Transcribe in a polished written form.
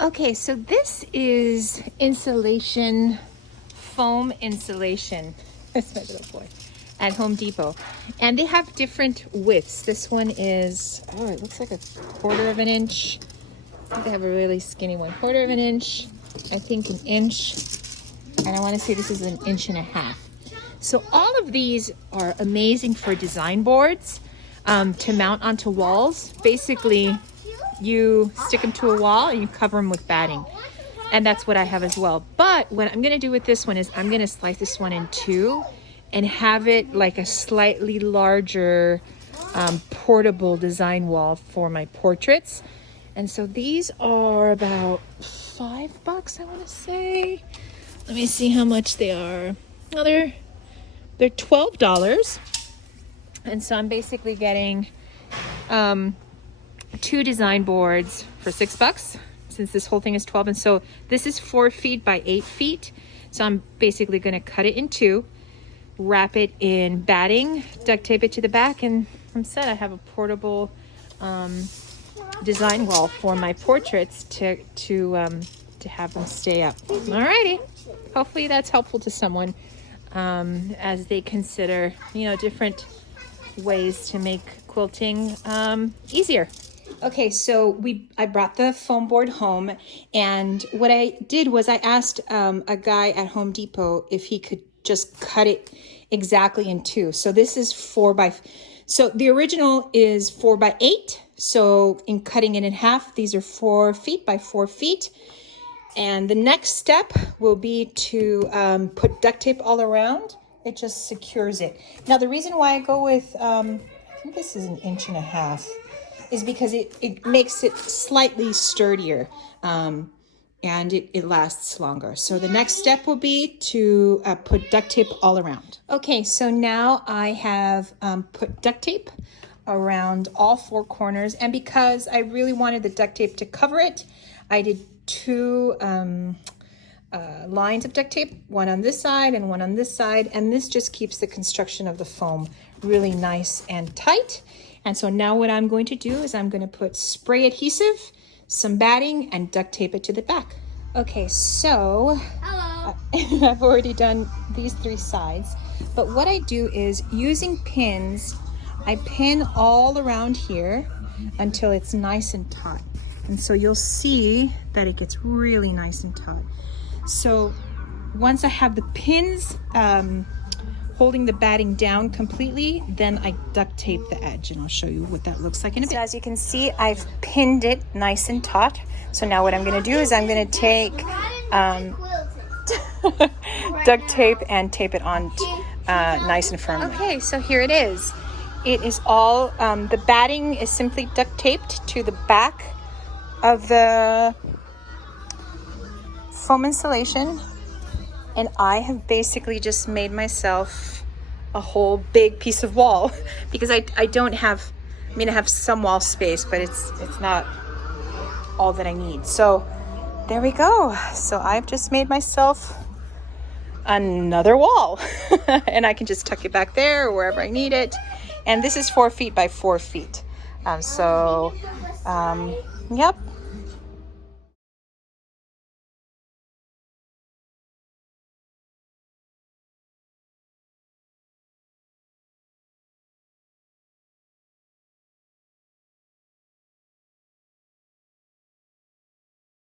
Okay, so this is insulation, foam insulation. That's my little boy. At Home Depot. And they have different widths. This one is, oh, it looks like a 1/4 of an inch. I think they have a really skinny one. 1/4 of an inch, I think an inch. And I want to say this is 1.5 inches. So all of these are amazing for design boards to mount onto walls. Basically, you stick them to a wall and you cover them with batting. And that's what I have as well. But what I'm gonna do with this one is I'm gonna slice this one in two and have it like a slightly larger portable design wall for my portraits. And so these are about $5, I wanna say. Let me see how much they are. Well, they're $12. And so I'm basically getting 2 design boards for $6 since this whole thing is 12. And so this is 4 feet by 8 feet. So I'm basically gonna cut it in 2, wrap it in batting, duct tape it to the back, and I'm set. I have a portable design wall for my portraits to have them stay up. Alrighty, hopefully that's helpful to someone as they consider, different ways to make quilting easier. Okay, so I brought the foam board home, and what I did was I asked a guy at Home Depot if he could just cut it exactly in 2. So this is 4 by, so the original is 4 by 8. So in cutting it in half, these are 4 feet by 4 feet. And the next step will be to put duct tape all around. It just secures it. Now the reason why I go with, I think this is 1.5 inches, is because it makes it slightly sturdier and it lasts longer. So the next step will be to put duct tape all around. Okay, so now I have put duct tape around all 4 corners, and because I really wanted the duct tape to cover it, I did 2 lines of duct tape, one on this side and one on this side, and this just keeps the construction of the foam really nice and tight. And so now what I'm going to do is I'm going to put spray adhesive, some batting, and duct tape it to the back. Okay, so I've already done these 3 sides, but what I do is using pins, I pin all around here until it's nice and taut. And so you'll see that it gets really nice and taut. So once I have the pins holding the batting down completely, then I duct tape the edge, and I'll show you what that looks like in a bit. So as you can see, I've pinned it nice and taut. So now what I'm gonna do is I'm gonna take duct tape and tape it on nice and firmly. Okay, so here it is. It is all, the batting is simply duct taped to the back of the foam insulation, and I have basically just made myself a whole big piece of wall because I don't have, I have some wall space, but it's not all that I need. So there we go. So I've just made myself another wall and I can just tuck it back there or wherever I need it. And this is 4 feet by 4 feet. Yep.